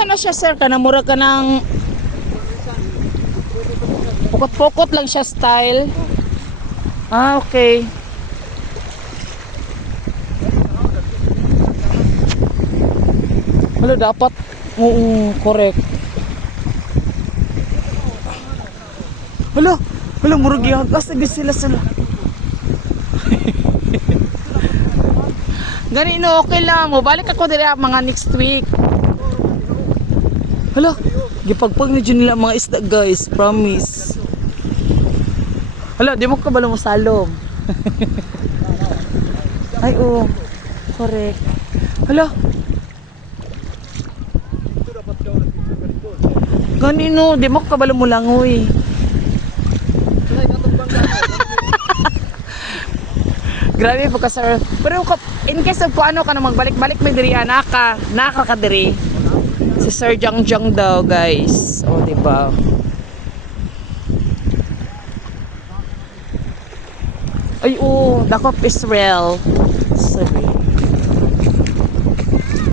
Asa na siya sir? Kanamura ka ng pukot-pukot lang siya style. Ah, okay. Wala dapat. Oo, correct. Wala murag gihagas sila. Ganino okay lang mo. Balik ako diri mga next week. Hala, gipagpag na dyan nila mga isda guys, promise. Hala, di mo ka ba mo salom? Ay oo, correct. Hala, ganino, di mo ka ba mo langoy? Grabe po ka sir. Pero in case of paano ka na magbalik-balik may diri naka ka diri. Si Sir Jang daw guys. O diba? Ay dakop Israel. Sorry.